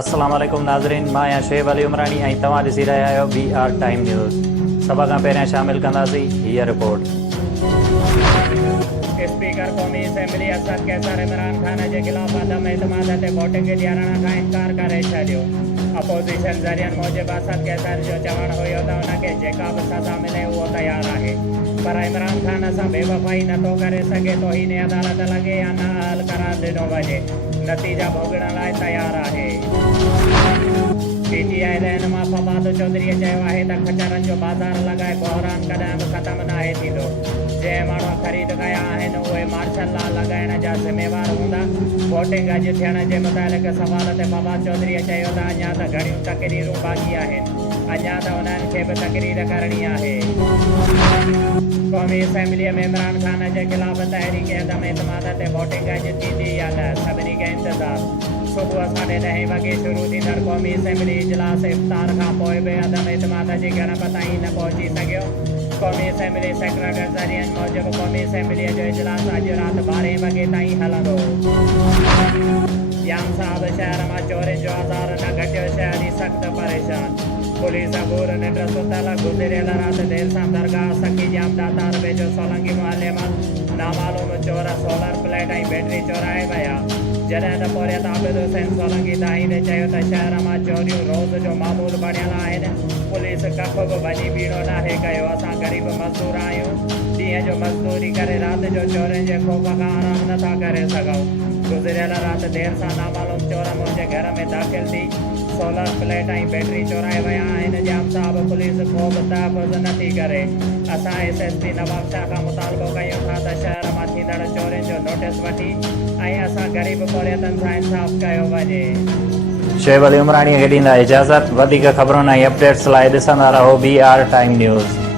अस्सलाम वालेकुम नाज़रीन, मां आहियां शुएब अली उमरानी ऐं तव्हां ॾिसी रहिया आहियो BR टाइम न्यूज़। सभ खां पहिरियां शामिल कंदासीं हीअ रिपोर्ट। स्पीकर क़ौमी असेंबली असद कैसर इमरान खान के खिलाफ अदम एतमाद ते वोटिंग ॾियण खां इनकार करे छॾियो। अपोज़िशन ज़रियनि मूजिबि असद कैसर जो चवणु हुयो त उनखे जेका बि सज़ा मिले उहो तयारु आहे, पर इमरान खान सां बेवफ़ाई नथो करे सघे तो हिन अदालत लॻे या न हल करार ॾिनो वञे, नतीजा भोगण लाइ तयारु आहे। PTI रहनुमा फवाद चौधरीअ चयो आहे त खचरनि जो बाज़ार लॻाए बहरान कॾहिं बि ख़तमु नाहे थींदो। जंहिं माण्हू ख़रीद कया आहिनि उहे मार्शल लॉ लॻाइण जा ज़िम्मेवार हूंदा। वोटिंग अॼु थियण जे मुतालिक़ सवाल ते फवाद चौधरीअ चयो त अञा त घणियूं तक़रीरूं बाक़ी आहिनि, अञा त उन्हनि खे बि तक़रीर करणी आहे। क़ौमी असेंबलीअ में इमरान खान जे ख़िलाफ़ तहरीक अदम एतमाद ते वोटिंग अॼु थींदी या न, सभिनी खे इंतज़ारु। सुबुह 10:30 वॻे शुरू थींदड़ क़ौमी असेंबली इजलास इफ़्तार खां पोइ बि अदम एतमाद जी ॻणप ताईं न पहुची सघियो। क़ौमी असेंबली सेक्रेटरी ज़रियनि मूजिबि क़ौमी असेंबलीअ जो इजलास अॼु राति 12 वॻे ताईं हलंदो। याम साहब शहर मां चोरियुनि जो आज़ार न घटियो, शहरी सख़्तु परेशान। पुलिस अबूर निंड सुतल गुज़िरियल राति देर सां दरगाह सखी जाम दातार वेझो सोलंगी मुहले मां नामालूम चोर सोलर प्लेट ऐं बैटरी चोराए विया। जॾहिं त पोरियत आबिद हुसैन सोलंगी दाहीने चयो त शहर मां चोरियूं रोज़ जो मामूल बणियल आहिनि। पुलिस कख बि वञी बीणो नाहे कयो। असां ग़रीब मज़दूर आहियूं, ॾींहं जो मज़दूरी करे राति जो चोरनि जे ख़ौफ़ खां आराम नथा करे सघूं। गुज़िरियल राति देर सां नामालूम चोर मुंहिंजे घर में दाख़िल थी सोलर प्लेट ऐं बैटरी चोराए विया आहिनि। जाम साहब पुलिस को बि तहफ़ुज़ नथी करे। असां SSP नवाब शाह खां मुतालबो कयूं था त शहर मां थींदड़ चोरियुनि जो नोटिस वठी ऐं असां ग़रीब पोरियतनि सां इंसाफ़ कयो वञे। शुएब अली उमरानीअ खे ॾींदा इजाज़त। वधीक ख़बरुनि ऐं अपडेट्स लाइ ॾिसंदा रहो BR टाइम न्यूज़।